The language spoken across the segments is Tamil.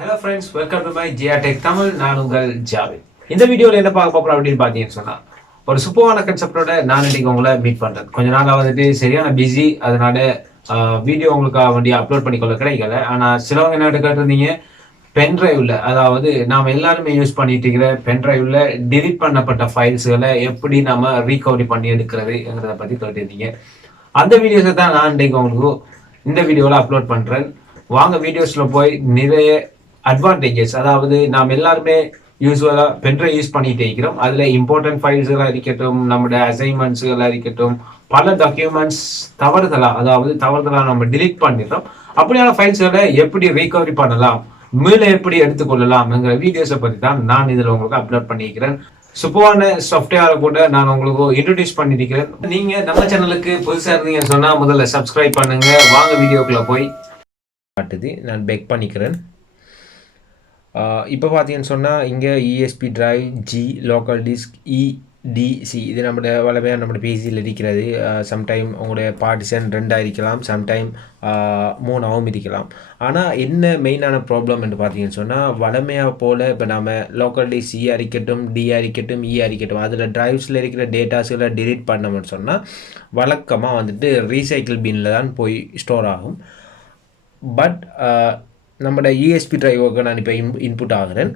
Hello friends, welcome to my GRTech Tamil. நான் உங்கள் ஜாவேத். இந்த வீடியோவில் என்ன பார்க்க போகிறோம் அப்படின்னு பார்த்தீங்கன்னு சொன்னால் ஒரு சூப்பரான கன்செப்டோட நான் இன்னைக்கு உங்களை மீட் பண்ணுறேன். கொஞ்ச நாளாக வந்துட்டு சரியான பிஸி, அதனால வீடியோ உங்களுக்காக வேண்டிய அப்லோட் பண்ணிக்கொள்ள கிடைக்கல. ஆனால் சிலவங்க என்ன கேட்டிருந்தீங்க, பென்ட்ரைவில், அதாவது நாம் எல்லாருமே யூஸ் பண்ணிட்டு இருக்கிற பென்ட்ரைவில் டிலீட் பண்ணப்பட்ட ஃபைல்ஸுகளை எப்படி நம்ம ரீகவரி பண்ணி எடுக்கிறதுங்கிறத பற்றி கேட்டிருந்தீங்க. அந்த வீடியோஸை தான் நான் இன்னைக்கு உங்களுக்கு இந்த வீடியோவில் அப்லோட் பண்ணுறேன். வாங்க வீடியோஸில் போய் நிறைய அட்வான்டேஜஸ், அதாவது நாம் எல்லாருமே யூஸ்வலாக பென்ட்ரைவ் யூஸ் பண்ணிகிட்டே இருக்கிறோம். அதில் இம்பார்ட்டன்ட் ஃபைல்ஸ்களாக இருக்கட்டும், நம்மளோட அசைன்மெண்ட்ஸுகளாக இருக்கட்டும், பல டாக்குமெண்ட்ஸ் தவறுதலாக நம்ம டிலீட் பண்ணிடுறோம். அப்படியான ஃபைல்ஸ்களை எப்படி ரீகவரி பண்ணலாம், மேலே எப்படி எடுத்துக்கொள்ளலாம்ங்கிற வீடியோஸை பற்றி தான் நான் இதில் உங்களுக்கு அப்லோட் பண்ணியிருக்கிறேன். சூப்பரான சாஃப்ட்வேரை கூட நான் உங்களுக்கு இன்ட்ரடியூஸ் பண்ணியிருக்கிறேன். நீங்கள் நம்ம சேனலுக்கு புதுசாக இருந்தீங்கன்னு சொன்னால் முதல்ல சப்ஸ்கிரைப் பண்ணுங்க. வாங்க வீடியோக்குள்ளே போய் காட்டுது, நான் பெக் பண்ணிக்கிறேன். இப்போ பார்த்தீங்கன்னு சொன்னால் இங்கே ESP drive, G local disk, etc, இது நம்மளோட வளமையாக நம்மளோட பேசியில் இருக்கிறது. சம்டைம் உங்களுடைய பார்ட்டிஷன் 2 இருக்கலாம், சம்டைம் 3 இருக்கலாம். ஆனால் என்ன மெயினான ப்ராப்ளம் என்று பார்த்தீங்கன்னு சொன்னால், வளமையாக போல் இப்போ நம்ம லோக்கல் டிஸ்க் சி இருக்கட்டும், டி இருக்கட்டும், இ இருக்கட்டும், அதில் டிரைவ்ஸில் இருக்கிற டேட்டாஸுகளை டிலீட் பண்ணோம்னு சொன்னால் வழக்கமாக வந்துட்டு ரீசைக்கிள் பின்னில் தான் போய் ஸ்டோர் ஆகும். பட் நம்மளோட இஎஸ்பி டிரைவுக்கு நான் இப்போ இன்புட் ஆகிறேன்.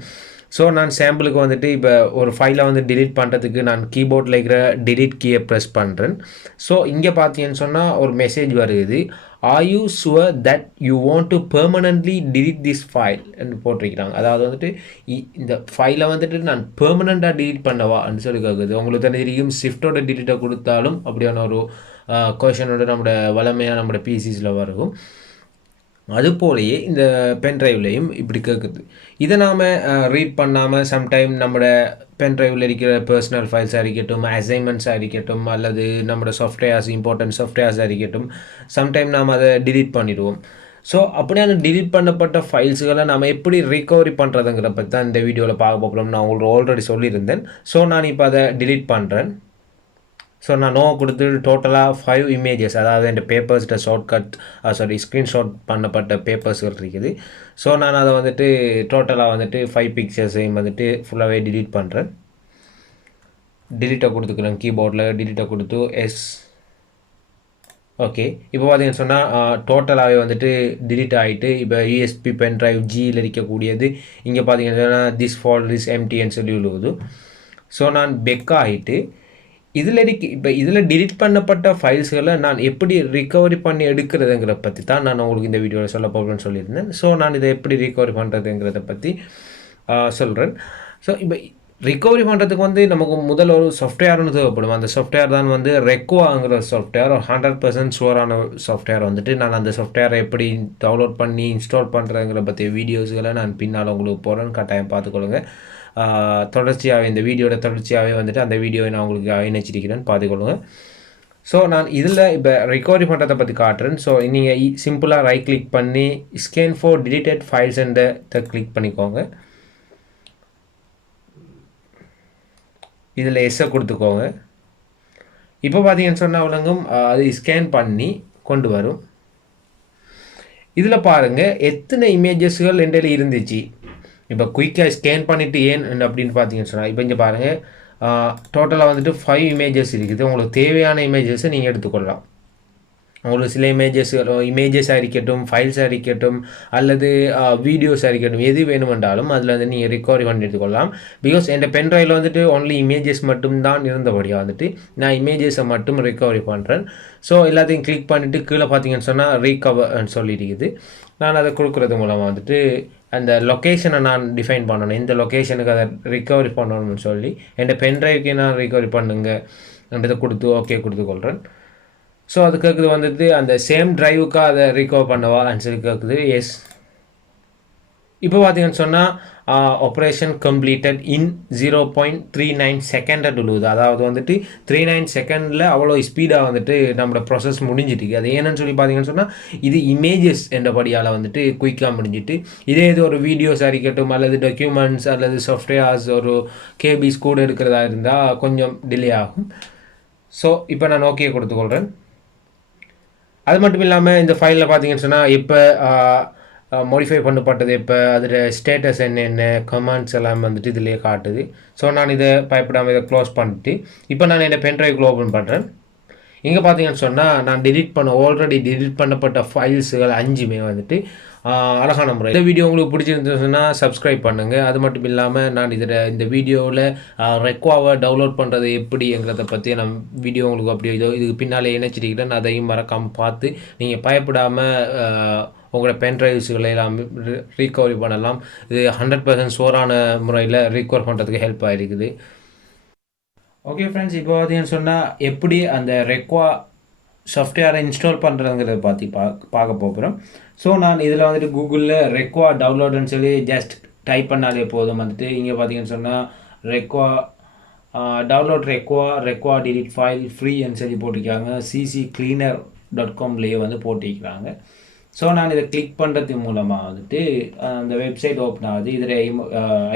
ஸோ நான் சாம்பிளுக்கு வந்துட்டு இப்போ ஒரு ஃபைலை வந்து டிலீட் பண்ணுறதுக்கு நான் கீபோர்டில் இருக்கிற டிலீட் கீயை ப்ரெஸ் பண்ணுறேன். ஸோ இங்கே பார்த்தீங்கன்னு சொன்னால் ஒரு மெசேஜ் வருது, are you sure that you want to permanently delete this file என்று போட்டிருக்கிறாங்க. அதாவது வந்துட்டு இந்த ஃபைலை வந்துட்டு நான் பெர்மனண்ட்டாக டிலீட் பண்ணவான்னு சொல்லி கேட்குது. உங்களுக்கு தெரியும், ஷிஃப்டோட டிலீட்டை கொடுத்தாலும் அப்படியான ஒரு கொஷனோட நம்மளோட வளமையாக நம்மளோட பிசிஸில் வரும். அதுபோலையே இந்த பென்ட்ரைவ்லையும் இப்படி கேட்குது. இதை நாம் ரீட் பண்ணாமல் சம்டைம் நம்மளோட பென்ட்ரைவில் இருக்கிற பர்சனல் ஃபைல்ஸாக இருக்கட்டும், அசைன்மெண்ட்ஸாக இருக்கட்டும், அல்லது நம்மளோட சாஃப்ட்வேர்ஸ், இம்பார்ட்டன்ட் சாஃப்ட்வேர்ஸாக இருக்கட்டும், சம்டைம் நாம் அதை டிலீட் பண்ணிடுவோம். ஸோ அப்படியான டிலீட் பண்ணப்பட்ட ஃபைல்ஸுகளை நம்ம எப்படி ரிகவரி பண்ணுறதுங்கிற பற்றி தான் இந்த வீடியோவில் பார்க்க போகிறோம். நான் உங்களுக்கு ஆல்ரெடி சொல்லியிருந்தேன். ஸோ நான் இப்போ அதை டிலீட் பண்ணுறேன். ஸோ நான் நோ கொடுத்து டோட்டலாக 5 இமேஜஸ், அதாவது இந்த பேப்பர்ஸ்கிட்ட ஸ்க்ரீன்ஷாட் பண்ணப்பட்ட பேப்பர்ஸ்கள் இருக்குது. ஸோ நான் அதை வந்துட்டு டோட்டலாக வந்துட்டு 5 பிக்சர்ஸையும் வந்துட்டு ஃபுல்லாகவே டிலீட் பண்ணுறேன். டிலீட்டை கொடுத்துக்கிறேன், கீபோர்டில் டிலீட்டை கொடுத்து எஸ். ஓகே, இப்போ பார்த்தீங்கன்னு சொன்னால் டோட்டலாகவே வந்துட்டு டிலீட் ஆகிட்டு இப்போ யூஎஸ்பி பென் ட்ரைவ் ஜியில் இருக்கக்கூடியது இங்கே பார்த்தீங்கன்னா திஸ் ஃபால்ட் இஸ் எம்டின்னு சொல்லி விழுவுது. ஸோ நான் பெக் ஆகிட்டு இதில் இப்போ இதில் டிலீட் பண்ணப்பட்ட ஃபைல்ஸ்களை நான் எப்படி ரிகவரி பண்ணி எடுக்கிறதுங்கிற பற்றி தான் நான் உங்களுக்கு இந்த வீடியோவில் சொல்ல போகிறேன்னு சொல்லியிருந்தேன். ஸோ நான் இதை எப்படி ரிகவரி பண்ணுறதுங்கிறத பற்றி சொல்கிறேன். ஸோ இப்போ ரிகவரி பண்ணுறதுக்கு வந்து நமக்கு முதல்ல ஒரு சாஃப்ட்வேர்னு தேவைப்படும். அந்த சாஃப்ட்வேர் தான் வந்து ரெக்குவாங்கிற சாஃப்ட்வேர், ஒரு 100% ஷுவரான சாஃப்ட்வேர். வந்துட்டு நான் அந்த சாஃப்ட்வேரை எப்படி டவுன்லோட் பண்ணி இன்ஸ்டால் பண்ணுறதுங்கிற பற்றிய வீடியோஸ்களை நான் பின்னால் உங்களுக்கு போகிறேன்னு கட்டாயம் பார்த்துக்கொள்ளுங்க. தொடர்ச்சியாகவே இந்த வீடியோட தொடர்ச்சியாகவே வந்துட்டு அந்த வீடியோவை நான் உங்களுக்கு இணைச்சிருக்கிறேன்னு பார்த்துக்கொள்ளுங்க. ஸோ நான் இதில் இப்போ ரிகவரி பண்ணுறதை பற்றி காட்டுறேன். ஸோ நீங்கள் சிம்பிளாக ரைட் கிளிக் பண்ணி ஸ்கேன் ஃபார் டிலீட்டட் ஃபைல்ஸ் என்ற கிளிக் பண்ணிக்கோங்க. இதில் எஸ்ஸை கொடுத்துக்கோங்க. இப்போ பார்த்தீங்கன்னு சொன்னால் விளங்கும், அது ஸ்கேன் பண்ணி கொண்டு வரும். இதில் பாருங்கள் எத்தனை இமேஜஸ்கள் என்கிட்ட இருந்துச்சு. இப்போ குயிக்காக ஸ்கேன் பண்ணிவிட்டு ஏன் அப்படின்னு பார்த்தீங்கன்னு சொன்னால், இப்போ இங்கே பாருங்கள் டோட்டலாக வந்துட்டு 5 இமேஜஸ் இருக்குது. உங்களுக்கு தேவையான இமேஜஸை நீங்கள் எடுத்துக்கொள்ளலாம். உங்களுக்கு சில இமேஜஸாக இருக்கட்டும், ஃபைல்ஸாக இருக்கட்டும், அல்லது வீடியோஸாக இருக்கட்டும், எது வேணுமென்றாலும் அதில் வந்து நீங்கள் ரிகவரி பண்ணி எடுத்துக்கொள்ளலாம். பிகாஸ் என் பென்ட்ரைவில் வந்துட்டு ஒன்லி இமேஜஸ் மட்டும்தான் இருந்தபடியாக வந்துட்டு நான் இமேஜஸை மட்டும் ரிகவரி பண்ணுறேன். ஸோ எல்லாத்தையும் கிளிக் பண்ணிவிட்டு கீழே பார்த்தீங்கன்னு சொன்னால் ரீகவர்ன்னு சொல்லியிருக்குது. நான் அதை கொடுக்குறது மூலமாக வந்துட்டு அந்த லொக்கேஷனை நான் டிஃபைன் பண்ணணும். இந்த லொக்கேஷனுக்கு அதை ரிகவரி பண்ணணும்னு சொல்லி என் பென்ட்ரைவுக்கு நான் ரிகவரி பண்ணுங்கன்றதை கொடுத்து ஓகே கொடுத்துக்கொள்கிறேன். ஸோ அது கேட்குது வந்துட்டு அந்த சேம் ட்ரைவுக்காக அதை ரிகவர் பண்ணவான்னு சொல்லி கேட்குது எஸ். இப்போ பார்த்தீங்கன்னு சொன்னால் ஆப்ரேஷன் கம்ப்ளீட்டட் இன் 0.39 செகண்ட் விழுவுது. அதாவது வந்துட்டு 39 செகண்டில் அவ்வளோ ஸ்பீடாக வந்துட்டு நம்மளோட ப்ராசஸ் முடிஞ்சிட்டு. அது என்னன்னு சொல்லி பார்த்தீங்கன்னு சொன்னால், இது இமேஜஸ் என்றபடியால் வந்துட்டு குயிக்காக முடிஞ்சிட்டு. இதே இது ஒரு வீடியோஸாக இருக்கட்டும், அல்லது டாக்குமெண்ட்ஸ் அல்லது சாஃப்ட்வேர்ஸ் ஒரு கேபிஸ் கூட இருக்கிறதா இருந்தால் கொஞ்சம் டிலே ஆகும். ஸோ இப்போ நான் ஓகே கொடுத்துக்கொள்கிறேன். அது மட்டும் இல்லாமல் இந்த ஃபைலில் பார்த்தீங்கன்னு சொன்னால் இப்போ மாடிஃபை பண்ணப்பட்டது இப்போ அதில் ஸ்டேட்டஸ் என்னென்ன கமெண்ட்ஸ் எல்லாம் வந்துட்டு இதிலே காட்டுது. ஸோ நான் இதை பயப்படாமல் இதை க்ளோஸ் பண்ணிட்டு இப்போ நான் என்னோட பென்ட்ரைவ் ஓப்பன் பண்ணுறேன். இங்கே பார்த்தீங்கன்னு சொன்னால் நான் ஆல்ரெடி டெலிட் பண்ணப்பட்ட ஃபைல்ஸுகள் 5மே வந்துட்டு அழகான முறை. இந்த வீடியோ உங்களுக்கு பிடிச்சிருந்துச்சுன்னா சப்ஸ்கிரைப் பண்ணுங்கள். அது மட்டும் இல்லாமல் நான் இந்த வீடியோவில் ரெக்வாவை டவுன்லோட் பண்ணுறது எப்படிங்கிறத பற்றி நான் வீடியோ உங்களுக்கு அப்படி இதுக்கு பின்னாலே இணைச்சிருக்கிறேன். அதையும் மறக்காமல் பார்த்து நீங்கள் பயப்படாமல் உங்களோட பென்ட்ரைவ்ஸுகளை எல்லாம் ரீகவரி பண்ணலாம். இது 100% ஷோரான முறையில் ரீகவர் பண்ணுறதுக்கு ஹெல்ப் ஆகிருக்குது. ஓகே ஃப்ரெண்ட்ஸ், இப்போ பார்த்தீங்கன்னு சொன்னால் எப்படி அந்த ரெக்வா சாஃப்ட்வேரை இன்ஸ்டால் பண்ணுறதுங்கிறத பார்க்க போகிறோம். ஸோ நான் இதில் வந்துட்டு கூகுளில் ரெக்வா டவுன்லோடுன்னு சொல்லி ஜஸ்ட் டைப் பண்ணாலே போதும். வந்துட்டு இங்கே பார்த்தீங்கன்னு சொன்னால் ரெக்வா டவுன்லோட் ரெக்வா டிலீட் ஃபைல் ஃப்ரீன்னு சொல்லி போட்டிருக்காங்க. ccleaner.comலேயே வந்து போட்டிருக்கிறாங்க. ஸோ நான் இதை கிளிக் பண்ணுறது மூலமாக வந்துட்டு அந்த வெப்சைட் ஓப்பன் ஆகுது. இதில்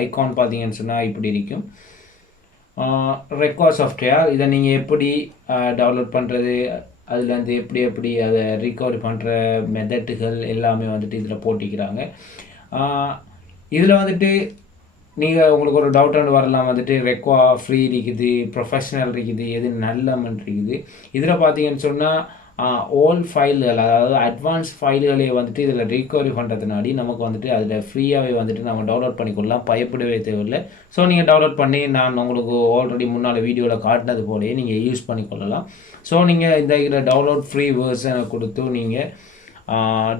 ஐகான் பார்த்தீங்கன்னு சொன்னால் இப்படி இருக்கும். ரெக்வா சாஃப்ட்வேர் இதை நீங்கள் எப்படி டவுன்லோட் பண்ணுறது, அதுலேருந்து எப்படி அதை ரீகவரி பண்ணுற மெத்தட்டுகள் எல்லாமே வந்துட்டு இதில் போட்டிக்கிறாங்க. இதில் வந்துட்டு நீங்கள் உங்களுக்கு ஒரு டவுட் வரலாம், வந்துட்டு ரெக்வா ஃப்ரீ இருக்குது, ப்ரொஃபஷ்னல் இருக்குது, எது நல்லமெண்ட் இருக்குது. இதில் பார்த்தீங்கன்னு சொன்னால் ஓல்ட் ஃபைல்கள், அதாவது அட்வான்ஸ் ஃபைல்களே வந்துட்டு இதில் ரீகவரி பண்ணுறதுனாடி நமக்கு வந்துட்டு அதில் ஃப்ரீயாகவே வந்துட்டு நம்ம டவுன்லோட் பண்ணிக்கொள்ளலாம், பயப்படவே தேவையில்லை. ஸோ நீங்கள் டவுன்லோட் பண்ணி நான் உங்களுக்கு ஆல்ரெடி முன்னால் வீடியோவில் காட்டினது போலேயே நீங்கள் யூஸ் பண்ணிக்கொள்ளலாம். ஸோ நீங்கள் இதில் டவுன்லோட் ஃப்ரீ வேர்ஷனை கொடுத்து நீங்கள்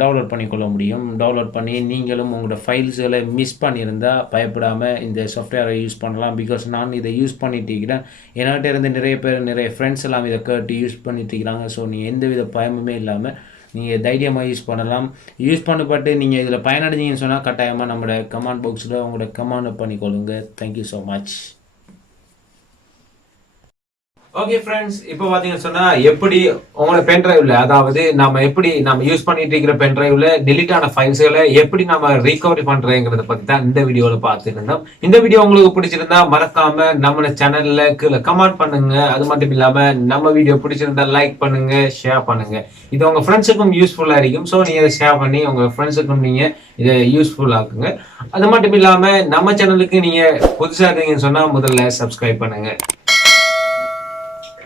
டவுன்லோட் பண்ணிக்கொள்ள முடியும். டவுன்லோட் பண்ணி நீங்களும் உங்களோட ஃபைல்ஸுகளை மிஸ் பண்ணியிருந்தால் பயப்படாமல் இந்த சாஃப்ட்வேரை யூஸ் பண்ணலாம். பிகாஸ் நான் இதை யூஸ் பண்ணிட்டு இருக்கிறேன். என்கிட்ட இருந்து நிறைய ஃப்ரெண்ட்ஸ் எல்லாம் இதை கேட்டு யூஸ் பண்ணிட்டு இருக்கிறாங்க. ஸோ நீங்கள் எந்தவித பயமுமே இல்லாமல் நீங்கள் தைரியமாக யூஸ் பண்ணலாம். யூஸ் பண்ணப்பட்டு நீங்கள் இதில் பயனடைஞ்சிங்கன்னு சொன்னால் கட்டாயமாக நம்மளோட கமெண்ட் பாக்ஸில் உங்களோட கமெண்ட் பண்ணிக்கொள்ளுங்க. Thank you so much. Okay friends, இப்போ பார்த்தீங்கன்னு சொன்னால் எப்படி உங்களோட பென்ட்ரைவில், அதாவது நம்ம யூஸ் பண்ணிட்டு இருக்கிற பென்ட்ரைவில் டெலிட் ஆன ஃபைல்ஸுகளை எப்படி நம்ம ரீகவரி பண்ணுறதுங்கிறத பற்றி தான் இந்த வீடியோவில் பார்த்துருந்தோம். இந்த வீடியோ உங்களுக்கு பிடிச்சிருந்தா மறக்காம நம்ம சேனலில் கீழே கமெண்ட் பண்ணுங்க. அது மட்டும் இல்லாமல் நம்ம வீடியோ பிடிச்சிருந்தா லைக் பண்ணுங்க, ஷேர் பண்ணுங்க. இது உங்கள் ஃப்ரெண்ட்ஸுக்கும் யூஸ்ஃபுல்லாக இருக்கும். ஸோ நீங்கள் இதை ஷேர் பண்ணி உங்கள் ஃப்ரெண்ட்ஸுக்கும் நீங்கள் இதை யூஸ்ஃபுல்லாக்குங்க. அது மட்டும் இல்லாமல் நம்ம சேனலுக்கு நீங்கள் புதுசாக இருக்கீங்கன்னு சொன்னால் முதல்ல சப்ஸ்கிரைப் பண்ணுங்க.